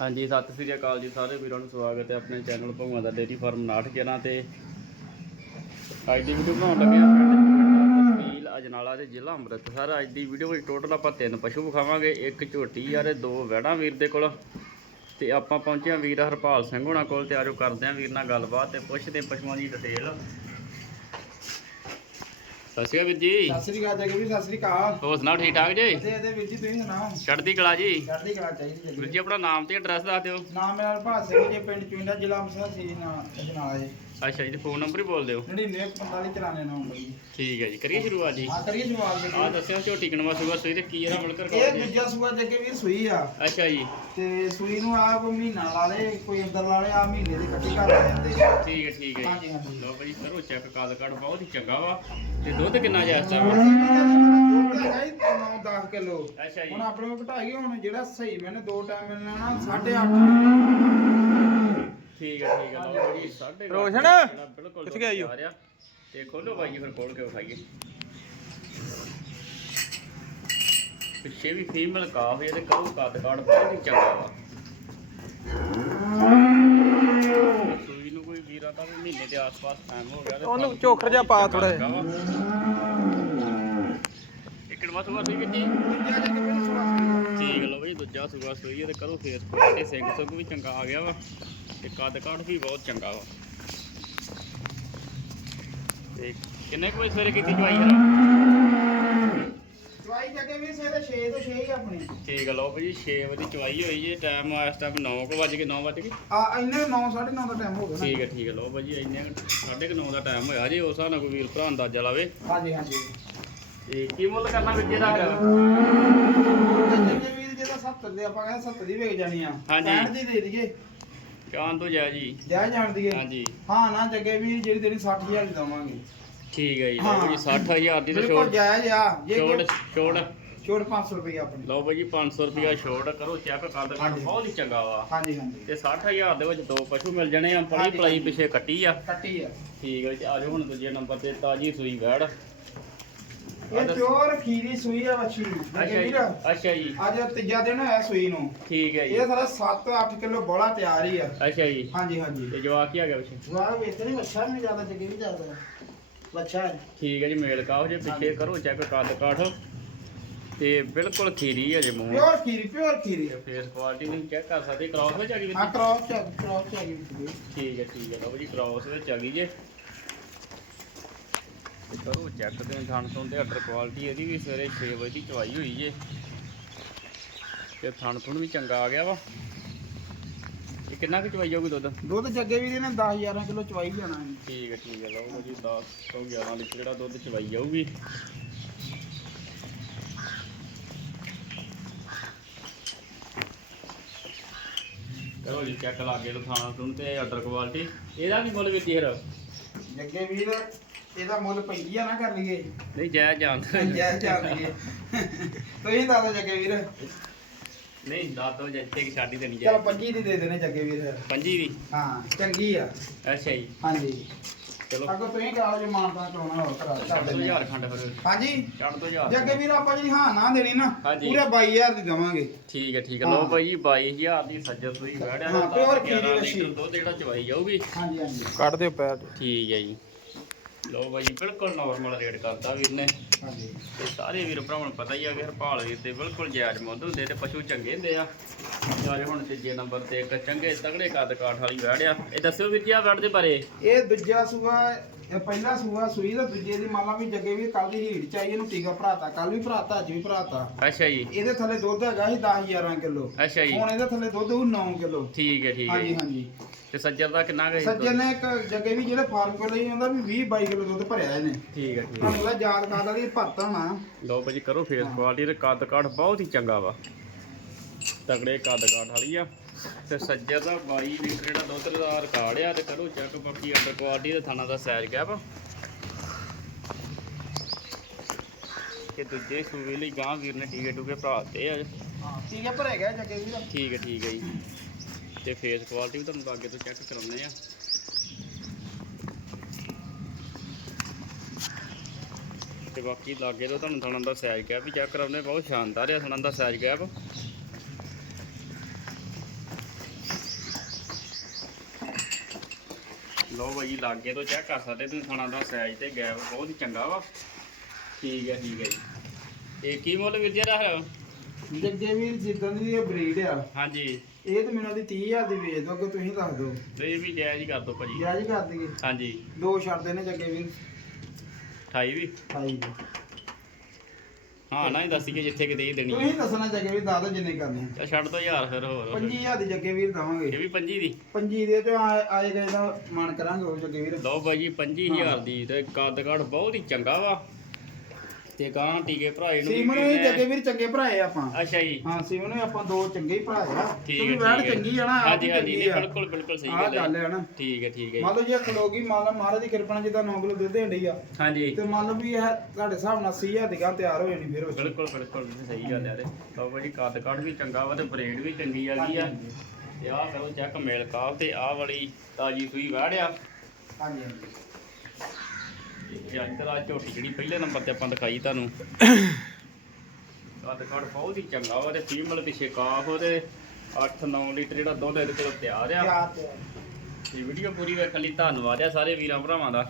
ਹਾਂਜੀ, ਸਤਿ ਸ੍ਰੀ ਅਕਾਲ ਜੀ ਸਾਰੇ ਵੀਰਾਂ ਨੂੰ ਸਵਾਗਤ ਹੈ ਆਪਣੇ ਚੈਨਲ ਭਗਵਾਨ ਦਾ ਡੇਰੀ ਫਾਰਮ 911 ਤੇ। ਅੱਜ ਦੀ ਵੀਡੀਓ ਬਣਾਉਣ ਲੱਗੇ ਹਾਂ ਤਹਿਸੀਲ ਅਜਨਾਲਾ ਦੇ ਜ਼ਿਲ੍ਹਾ ਅੰਮ੍ਰਿਤਸਰ। ਅੱਜ ਦੀ ਵੀਡੀਓ ਵਿੱਚ ਟੋਟਲ ਆਪਾਂ ਤਿੰਨ ਪਸ਼ੂ ਵਿਖਾਵਾਂਗੇ, ਇੱਕ ਝੋਟੀ ਆ ਤੇ ਦੋ ਵਹਿੜਾਂ ਵੀਰ ਦੇ ਕੋਲ। ਤੇ ਆਪਾਂ ਪਹੁੰਚੇ ਹਾਂ ਵੀਰ ਹਰਪਾਲ ਸਿੰਘ ਹੋਣਾ ਕੋਲ, ਤੇ ਆਜੋ ਕਰਦੇ ਹਾਂ ਵੀਰ ਨਾਲ ਗੱਲਬਾਤ ਤੇ ਪੁੱਛਦੇ ਪਸ਼ੂਆਂ ਦੀ ਡਿਟੇਲ ਸਤਿ ਸ਼੍ਰੀ ਅਕਾਲ ਵੀਰ ਜੀ। ਸਤਿ ਸ੍ਰੀ ਅਕਾਲ ਜੱਗੇ ਵੀ ਸਤਿ ਸ੍ਰੀ ਅਕਾਲ। ਹੋਰ ਸੁਣਾਓ ਠੀਕ ਠਾਕ ਜੀ? ਤੇ ਇਹਦੇ ਵੀਰ ਜੀ ਤੁਸੀਂ ਸੁਣਾਓ? ਚੜ੍ਹਦੀ ਕਲਾ ਜੀ? ਚੜ੍ਹਦੀ ਕਲਾ ਚਾਹੀਦੀ ਵੀਰ ਜੀ ਆਪਣਾ ਨਾਮ ਤੇ ਐਡਰੈਸ ਦੱਸ ਦਿਓ। ਨਾਮ ਮੇਰਾ ਭਾਸ ਸਿੰਘ ਜੀ ਪਿੰਡ ਚੁੰਡਾ ਜ਼ਿਲ੍ਹਾ ਅੰਮ੍ਰਿਤਸਰ ਸੀ ਨਾ ਜਨਾਲਾ ਜੀ। ਅੱਛਾ ਜੀ ਤੇ ਫੋਨ ਨੰਬਰ ਹੀ ਬੋਲ ਦਿਓ। 9945 ਚਲਾਣੇ ਨੰਬਰ ਜੀ ਠੀਕ ਹੈ ਜੀ ਕਰੀਏ ਸ਼ੁਰੂਆਤ ਜੀ? ਆ ਕਰੀਏ ਜਵਾਬ ਆ ਜੱਗੇ ਦੱਸਿਓ ਝੋਟੀ ਕਣਵਾ ਸੂਆ ਸੂਈ ਤੇ ਕੀ ਇਹਦਾ ਮੁਲਕ ਇਹ ਜੀ? ਦੂਜਾ ਸੂਆ ਜੱਗੇ ਵੀਰ ਸੂਈ ਆ। ਅੱਛਾ ਜੀ। ਤੇ ਸੂਈ ਨੂੰ ਆਪ ਮਹੀਨਾ ਲਾ ਲੇ ਕੋਈ ਅੰਦਰ ਲਾ ਲੇ ਆ ਮਹੀਨੇ ਦੀ ਕੱਟੀ ਕਰ ਜਾਂਦੇ ਠੀਕ ਹੈ ਠੀਕ ਹੈ ਹਾਂਜੀ, ਜੀ। ਹਾਂਜੀ। ਲਓ ਭਾਈ ਕਰੋ ਚੈੱਕ ਕਾਦ ਕਾਰਡ ਬਹੁਤ ਹੀ ਚੰਗਾ ਵਾ। ਤੇ ਦੁੱਧ ਕਿੰਨਾ ਜਾ ਇਸ ਟਾਈਮ 9-10 ਕਿਲੋ। ਅੱਛਾ ਜੀ। ਹੁਣ ਆਪਣੇ ਕੋਲ ਘਟਾਈ ਹੁਣ ਜਿਹੜਾ ਸਹੀ ਮੈਨੂੰ ਦੋ ਟਾਈਮ ਮਿਲਣਾ ਨਾ 8.5 ਠੀਕ ਹੈ ਹੈ ਲਓ ਜੀ ਰੋਸ਼ਨ, ਬਿਲਕੁਲ ਕਿੱਥੇ ਗਿਆ ਈ ਉਹ? ਆ ਰਿਹਾ। ਤੇ ਖੋਲੋ ਭਾਈ ਜੀ ਫਿਰ ਖੋਲ ਕੇ ਵਿਖਾਈਏ ਪਿੱਛੇ ਵੀ ਫੀਮੇਲ ਕਾਫ ਇਹਦੇ ਕਰੂ ਕੱਦ ਕਾਰਡ ਬਹੁਤ ਹੀ ਚੰਗਾ ਵਾ ਸੂਈ ਨੂੰ ਕੋਈ ਵੀਰਾਂ ਦਾ ਵੀ ਮਹੀਨੇ ਦੇ ਆਸ-ਪਾਸ ਟਾਈਮ ਹੋ ਗਿਆ ਤੇ ਉਹਨੂੰ ਫਲ ਚੋਖਰ ਜਿਹਾ ਪਾ ਥੋੜ੍ਹਾ ਲੱਗਾ ਵਾ। ਇਹ ਕਿਹੜਾ ਸੂਆ ਸੂਈ ਕਿੱਡੀ ਠੀਕ ਲੋ ਬਈ ਦੂਜਾ ਸੂਆ ਸੂਈ ਹੈ ਤੇ ਕਰੋ ਫੇਸ ਤੇ ਸਿੰਘ ਸੁੱਕ ਵੀ ਚੰਗਾ ਆ ਗਿਆ ਵਾ ਤੇ ਕੱਦ ਕਾਠ ਵੀ ਬਹੁਤ ਚੰਗਾ ਵਾ। ਤੇ ਕਿੰਨੇ ਕੁ ਵਜੇ ਸਵੇਰੇ ਕੀਤੀ ਜਵਾਈ ਯਾਰ ਦਵਾਈ ਜੱਗੇ ਵੀਰ ਸੇ ਤੇ 6 ਤੋਂ 6 ਹੀ ਆਪਣੀ। ਠੀਕ ਲਓ ਬਈ 6 ਵਜੇ ਚਵਾਈ ਹੋਈ ਜੇ ਟਾਈਮ ਇਸ ਟਾਈਮ 9 ਕੁ ਵੱਜ ਕੇ 9 ਵੱਜ ਗਏ। ਆ ਇੰਨੇ 9 9:30 ਦਾ ਟਾਈਮ ਹੋ ਗਿਆ ਠੀਕ ਹੈ ਠੀਕ ਲਓ ਭਾਜੀ ਇੰਨੇ 9:30 ਦਾ ਟਾਈਮ ਹੋਇਆ ਜੇ ਉਸ ਹਿਸਾਬ ਨਾਲ ਕੋਈ ਵੀਰ ਭਰਾ ਅੰਦਾਜ਼ਾ ਲਾਵੇ। ਹਾਂਜੀ ਹਾਂਜੀ। ਤੇ ਕੀ ਮੁੱਲ ਕਰਨਾ ਵਿੱਚ ਇਹਦਾ? 70 ਦੇ ਆਪਾਂ ਕਹਿੰਦੇ 70 ਦੀ ਵਿਕ ਜਾਣੀ ਆ। ਹਾਂਜੀ। 65 ਦੀ ਦੇ ਦਈਏ। ਚਾਂ ਤੋਂ ਜਾ ਜੀ? ਜਾ ਜਾਣ ਦਈਏ। ਹਾਂਜੀ। ਹਾਂ ਨਾ ਜੱਗੇ ਵੀਰ ਜਿਹੜੀ ਤੇਰੀ 60000 ਦੀ ਦਵਾਂਗੇ। ਠੀਕ ਹੈ ਜੀ ਲਓ ਭਾਜੀ 60000 ਦੀ ਤੇ ਬਿਲਕੁਲ ਛੋੜ ਜਾਇਜ਼ ਆ ਜੇ ਛੋੜ ਕੋਈ- ਛੋੜ। ਛੋੜ 500 ਰੁਪਏ ਆਪਣੀ। ਲਓ ਭਾਜੀ 500 ਰੁਪਿਆ ਛੋੜ ਕਰੋ ਚੈੱਕ ਕਰ ਦੇ ਹਾਂਜੀ। ਬਹੁਤ ਹੀ ਚੰਗਾ ਵਾ। ਹਾਂਜੀ ਹਾਂਜੀ। ਤੇ 60000 ਦੇ ਵਿੱਚ ਦੋ ਪਸ਼ੂ ਮਿਲ ਜਾਣੇ ਆ ਹਾਂਜੀ, ਪਲਾਈ। ਪਿੱਛੇ ਕੱਟੀ ਆ। ਕੱਟੀ ਆ। ਠੀਕ ਹੈ ਜੀ ਆਜੋ ਹੁਣ ਦੂਜੇ ਨੰਬਰ ਤੇ ਤਾਜੀ ਸੂਈ ਵੈੜ। ਇਹ ਪਿਓਰ ਖੀਰੀ ਸੂਈ ਆ ਬੱਚੀ ਅੱਛਾ ਜੱਗੇ ਜੀ ਵੀਰ ਅੱਛਾ ਜੀ। ਅੱਜ ਤੀਜਾ ਦਿਨ ਹੋਇਆ ਸੂਈ ਨੂੰ। ਠੀਕ ਹੈ ਜੀ। ਇਹ ਸਾਰਾ 7-8 ਕਿਲੋ ਬੋਲਾ ਤਿਆਰ ਹੀ ਆ। ਅੱਛਾ ਜੀ। ਹਾਂਜੀ ਹਾਂਜੀ। ਤੇ ਜਵਾਕ ਕੀ ਆ ਗਿਆ ਪਿੱਛੇ? ਵਾਹ ਵੇਚਣੀ ਅੱਛਾ ਨਹੀਂ ਜ਼ਿਆਦਾ ਜੱਗੇ ਵੀ ਜ਼ਿਆਦਾ ਹੈ ਠੀਕ ਹੈ ਜੀ ਮੇਲ ਕਾਹ ਜੇ ਪਿੱਛੇ ਕਰੋ ਚੈੱਕ ਕੱਦ ਕਾਠ। ਤੇ ਬਿਲਕੁਲ ਖੀਰੀ ਹੈ ਜੇ ਮੂੰਹ। ਪਿਓਰ ਖੀਰੀ ਪਿਓਰ ਖੀਰੀ ਫੇਸ ਕੁਆਲਿਟੀ ਨੂੰ ਚੈੱਕ ਕਰ ਸਕਦੇ ਕ੍ਰਾਸ ਵਿੱਚ ਆ ਗਈ ਹਾਂ ਕ੍ਰੋਸ ਚ ਕ੍ਰੋਸ ਚ ਆ ਗਈ ਠੀਕ ਹੈ ਠੀਕ ਹੈ ਲਓ ਜੀ ਕ੍ਰਾਸ ਵਿੱਚ ਆ ਗਈ ਜੇ। ਤੇ ਕਰੋ ਚੈੱਕ ਤੇ ਥਣ ਤੋਂ ਤੇ ਅਟਰ ਕੁਆਲਿਟੀ ਇਹਦੀ ਵੀ ਸਵੇਰੇ 6 ਵਜੇ ਦੀ ਚਵਾਈ ਹੋਈ ਜੇ। ਤੇ ਥਣ ਥੁਣ ਵੀ ਚੰਗਾ ਆ ਗਿਆ ਵਾ। ਇਹ ਕਿੰਨਾ ਕੁ ਚਵਾਈ ਜਾਊਗੀ ਦੁੱਧ? ਦੁੱਧ ਜੱਗੇ ਵੀ ਨੇ 10 11 ਕਿਲੋ ਚਵਾਈ ਜਾਣਾ ਹੈ। ਠੀਕ ਹੈ ਠੀਕ ਹੈ ਲਓ ਜੀ 10 ਤੋਂ 11 ਲੀਟਰ ਜਿਹੜਾ ਦੁੱਧ ਚਵਾਈ ਜਾਊਗੀ। ਕਰੋ ਜੀ ਚੈੱਕ ਲਾਗੇ ਲੋ ਥਾਣਾ ਤੁਣ ਤੇ ਆਰਡਰ ਕੁਆਲਿਟੀ ਇਹਦਾ ਵੀ ਮੁੱਲ ਵੀ ਤੀਰ ਜੱਗੇ ਵੀਰ ਇਹਦਾ ਮੁੱਲ ਪੈਂਦੀ ਆ ਨਾ ਕਰ ਲਈਏ। ਨਹੀਂ ਜੈ ਜਾਨ ਜੈ ਚੱਲ ਲਈਏ। ਤੁਸੀਂ ਦੱਸੋ ਜੱਗੇ ਵੀਰ। ਨਹੀਂ ਦੱਸ ਦੋ ਜਿੱਥੇ ਕਿ ਛਾਡੀ ਦੇਣੀ ਚਲੋ ਜਾਏ 25 ਦੀ ਦੇ ਦੇਣੇ ਜੱਗੇ ਵੀਰ। ਪੰਜੀ ਦੀ? ਹਾਂ ਚੰਗੀ ਆ। ਅੱਛਾ ਜੀ। ਹਾਂਜੀ। ਚਲੋ। ਅੱਗੋਂ ਤੁਸੀਂ ਕਰਾਓ ਜੇ ਮਾਨਤਾ ਚੋਣਾ ਹੋਰ ਕਰਾ ਛੱਡ ਕਰ ਦੋ ਦਿੰਦੇ ਹਜ਼ਾਰ ਖੰਡ ਫਿਰ। ਹਾਂਜੀ। ਛੱਡ ਦੋ ਹਜ਼ਾਰ। ਜੱਗੇ ਵੀਰ ਆਪਾਂ ਜਿਹੜੀ ਹਾਂ ਨਾ ਦੇਣੀ ਨਾ ਹਾਂਜੀ। ਪੂਰੇ 22000 ਦੀ ਦਵਾਂਗੇ। ਠੀਕ ਹੈ ਠੀਕ ਹੈ ਲਓ ਹਾਂ। ਭਾਈ ਜੀ 22000 ਦੀ ਸੱਜਰ ਤੁਸੀਂ ਵੜਿਆ ਹਾਂ, pure ਖੀਰੀ ਵੱਛੀ। ਦੁੱਧ ਜਿਹੜਾ ਚਵਾਈ ਜਾਊਗੀ। ਹਾਂਜੀ ਹਾਂਜੀ। ਕੱਢ ਦਿਓ ਪੈਰ। ਠੀਕ ਹੈ ਜੀ। ਭਾਈ ਜੀ ਬਿਲਕੁਲ ਨਾਰਮਲ ਰੇਟ ਕਰਦਾ ਵੀਰ ਨੇ। ਹਾਂਜੀ। ਤੇ ਸਾਰੇ ਵੀਰ ਭਰਾਵਾਂ ਨੂੰ ਪਤਾ ਹੀ ਆ ਕਿ ਹਰਪਾਲ ਵੀਰ ਤੇ ਬਿਲਕੁਲ ਜਾਇਜ਼ ਮੁੱਲ ਹੁੰਦੇ ਤੇ ਪਸ਼ੂ ਚੰਗੇ ਹੁੰਦੇ ਆ। ਯਾਰ ਹੁਣ ਤੀਜੇ ਨੰਬਰ ਤੇ ਇੱਕ ਚੰਗੇ ਤਗੜੇ ਕੱਦ ਕਾਠ ਵਾਲੀ ਵੜਿਆ ਇਹ ਦੱਸਿਓ ਵੀਰ ਜੀ ਆ ਵੜ ਦੇ ਬਾਰੇ। ਇਹ ਦੂਜਾ ਸੂਆ ਇਹ ਪਹਿਲਾ ਸੂਆ ਸੂਈ ਦਾ ਦੂਜੇ ਦੀ ਮੰਨ ਲਾ ਵੀ ਜੱਗੇ ਵੀ ਕੱਲ ਦੀ ਹੀੜ ਚਾਹੀਏ ਇਹਨੂੰ ਟੀਕਾ ਭਰਾਤਾ ਕੱਲ ਵੀ ਭਰਾਤਾ ਅੱਜ ਵੀ ਭਰਾਤਾ। ਅੱਛਾ ਜੀ। ਇਹਦੇ ਥੱਲੇ ਦੁੱਧ ਹੈਗਾ ਸੀ 10 11 ਕਿਲੋ। ਅੱਛਾ ਜੀ। ਹੁਣ ਇਹਦੇ ਥੱਲੇ ਦੁੱਧ ਉਹ 9 ਕਿਲੋ। ਠੀਕ ਹੈ ਠੀਕ ਹੈ। ਹਾਂਜੀ। ਹਾਂਜੀ। ਤੇ ਸੱਜਰ ਦਾ ਕਿੰਨਾ ਹੈ ਸੱਜਣ ਨੇ ਇੱਕ ਜੱਗੇ ਵੀ ਜਿਹੜੇ ਫਾਰਮ ਕੋਲ ਲਈ ਹੁੰਦਾ ਵੀ 20 22 ਕਿਲੋ ਦੁੱਧ ਭਰਿਆ ਇਹਨੇ। ਠੀਕ ਹੈ ਠੀਕ ਹੈ। ਪਤਾ ਯਾਦ ਕਰਦਾ ਦੀ ਭਰਤਾ ਨਾ ਲਓ ਭਾਜੀ ਕਰੋ ਫੇਸ ਕੁਆਲਿਟੀ ਤੇ ਕੱਦ ਕਾਠ ਬਹੁਤ ਹੀ ਚੰਗਾ ਵਾ। ਤਗੜੇ ਕੱਦ ਕਾਠ ਵਾਲੀ ਆ। ਤੇ ਸੱਜਰ ਦਾ 22 ਲੀਟਰ ਜਿਹੜਾ ਦੁੱਧ ਦਾ ਰਿਕਾਰਡ ਆ ਤੇ ਕਰੋ ਚੈੱਕ ਬਾਕੀ ਅੰਡਰ ਕੁਆਲਿਟੀ ਤੇ ਥਾਣਾ ਦਾ ਸਾਈਜ਼ ਗੈਪ ਕਿ ਦੂਜੇ ਸੂਏ ਲਈ ਗਾਂ ਵੀਰ ਨੇ ਟੀਕੇ ਟੂਕੇ ਭਰਾਤੇ ਆ। ਠੀਕ ਹੈ ਭਰਿਆ ਗਿਆ ਜੱਗੇ ਵੀ ਠੀਕ ਹੈ ਠੀਕ ਹੈ ਜੀ। ਤੇ ਫੇਸ ਕੁਆਲਿਟੀ ਵੀ ਤੁਹਾਨੂੰ ਲਾਗੇ ਤੋਂ ਚੈੱਕ ਕਰਾਉਂਦੇ ਆ। ਤੇ ਬਾਕੀ ਲਾਗੇ ਤੋਂ ਤੁਹਾਨੂੰ ਥਣਾਂ ਦਾ ਸਾਈਜ਼ ਗੈਪ ਵੀ ਚੈੱਕ ਕਰਾਉਂਦੇ ਬਹੁਤ ਸ਼ਾਨਦਾਰ ਆ ਥਣਾਂ ਦਾ ਸਾਈਜ਼ ਗੈਪ ਲਓ ਬਾਈ ਲਾਗੇ ਤੋਂ ਚੈੱਕ ਕਰ ਸਕਦੇ ਤੁਸੀਂ ਖਾਣਾ ਦਾ ਸਾਈਜ਼ ਤੇ ਗੈਪ ਬਹੁਤ ਹੀ ਚੰਗਾ ਵਾ। ਠੀਕ ਹੈ ਠੀਕ ਹੈ ਜੀ। ਇਹ ਕੀ ਮੁੱਲ ਵੀਰ ਜੀ ਦਾ ਹੈ? ਜੱਗੇ ਵੀਰ ਜਿੱਦਾਂ ਦੀ ਇਹ ਬਰੀਡ ਆ ਹਾਂਜੀ। ਇਹ ਤੇ ਮੈਨੂੰ ਦੀ 30000 ਦੀ ਵੇਚ ਦੋ ਅੱਗੇ ਤੁਸੀਂ ਦੱਸ ਦਿਓ। ਤੇ ਇਹ ਵੀ ਜਾਇਜ਼ ਹੀ ਕਰ ਦਿਓ ਭਾਜੀ। ਜਾਇਜ਼ ਕਰ ਦਈਏ। ਹਾਂਜੀ। ਦੋ ਛੱਡਦੇ ਨੇ ਜੱਗੇ ਵੀਰ। 28 ਵੀ। ਹਾਈ ਹਾਂ ਨਾ ਹੀ ਦੱਸੀਏ ਜਿੱਥੇ ਕਿਤੇ ਹੀ ਦੇਣੀ ਤੁਸੀਂ ਦੱਸਣਾ ਜੱਗੇ ਵੀਰ ਦੱਸ ਦਿਓ ਜਿੰਨੇ ਕਰਨੇ ਆ। ਛੱਡ ਦੋ ਯਾਰ ਫਿਰ ਹੋਰ। 25000 ਦੀ ਜੱਗੇ ਵੀਰ ਇਹ ਦਵਾਂਗੇ ਵੀ 25 ਦੀ? ਪੰਜੀ ਦੇ ਤੇ ਆਏ ਆਏ ਗਏ ਦਾ ਮਨ ਕਰਾਂਗੇ ਉਹ ਜੱਗੇ ਵੀਰ। ਲਓ ਬਾਈ ਜੀ 25000 ਦੀ ਤੇ ਕੱਦ ਕਾਠ ਬਹੁਤ ਹੀ ਚੰਗਾ ਵਾ। ਤੇ ਗਾਂ ਟੀਕੇ ਭਰਾਏ ਨੂੰ ਵੀ ਸੀਮਨ ਵੀ ਪੀਂਦੇ ਆ। ਜੱਗੇ ਵੀਰ ਚੰਗੇ ਭਰਾਏ ਆਪਾਂ। ਅੱਛਾ ਜੀ। ਹਾਂ ਸੀਮਨ ਵੀ ਆਪਾਂ ਦੋ ਚੰਗੇ ਹੀ ਭਰਾਏ ਆ। ਠੀਕ ਕਿਉਂਕਿ ਹੈ ਵੈੜ ਠੀਕ ਹੈ। ਚੰਗੀ ਆ ਨਾ ਆਪ ਹਾਂਜੀ ਹੀ ਹਾਂਜੀ ਚੰਗੀ ਨਹੀਂ ਆ। ਬਿਲਕੁਲ ਬਿਲਕੁਲ ਸਹੀ ਆਹ ਗੱਲ ਗੱਲ ਹੈ ਹੈ ਨਾ। ਠੀਕ ਹੈ ਠੀਕ ਹੈ ਮੰਨ ਲਓ ਜੇ ਖਲੋਗੀ ਮੰਨ ਲਓ ਮਹਾਰਾਜ ਦੀ ਕਿਰਪਾ ਨਾਲ ਜਿੱਦਾਂ 9 ਕਿਲੋ ਦੁੱਧ ਦੇਣ ਡਈ ਆ। ਹਾਂਜੀ। ਤੇ ਮੰਨ ਲਓ ਵੀ ਇਹ ਤੁਹਾਡੇ ਹਿਸਾਬ ਨਾਲ 80000 ਦੀ ਗਾਂ ਤਿਆਰ ਹੋ ਜਾਣੀ ਫਿਰ 'ਚ। ਬਿਲਕੁਲ ਬਿਲਕੁਲ ਸਹੀ ਗੱਲ ਹੈ ਲਓ ਬਾਈ ਜੀ ਕੱਦ ਕਾਠ ਵੀ ਚੰਗਾ ਵਾ ਤੇ ਬ੍ਰੇਡ ਵੀ ਚੰਗੀ ਆ ਗਈ ਆ। ਤੇ ਆਹ ਕਰੋ ਚੈੱਕ ਮੇਲ ਕਾਫ ਤੇ ਆਹ ਵਾਲੀ ਤਾਜੀ ਸੂਈ ਵਾੜਿਆ ਹਾਂਜੀ ਹਾਂਜੀ। ਤੇ ਅੱਜ ਆ ਝੋਟੀ ਜਿਹੜੀ ਪਹਿਲੇ ਨੰਬਰ ਤੇ ਆਪਾਂ ਦਿਖਾਈ ਤੁਹਾਨੂੰ। ਕੱਦ ਕਾਠ ਬਹੁਤ ਹੀ ਚੰਗਾ ਵਾ ਤੇ ਫੀਮੇਲ ਪਿੱਛੇ ਕਾਫ ਉਹਦੇ 8-9 ਲੀਟਰ ਜਿਹੜਾ ਦੁੱਧ ਇਹਦੇ ਕੋਲ ਤਿਆਰ ਆ। ਇਹ ਵੀਡੀਓ ਪੂਰੀ ਵੇਖਣ ਲਈ ਧੰਨਵਾਦ ਆ ਸਾਰੇ ਵੀਰਾਂ ਭਰਾਵਾਂ ਦਾ।